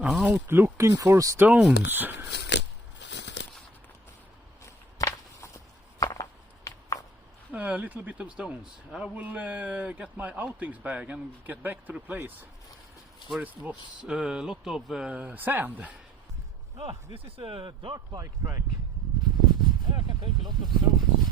Out looking for stones. A little bit of stones. I will get my outings bag and get back to the place where it was a lot of sand. This is a dirt bike track. I can take a lot of stones.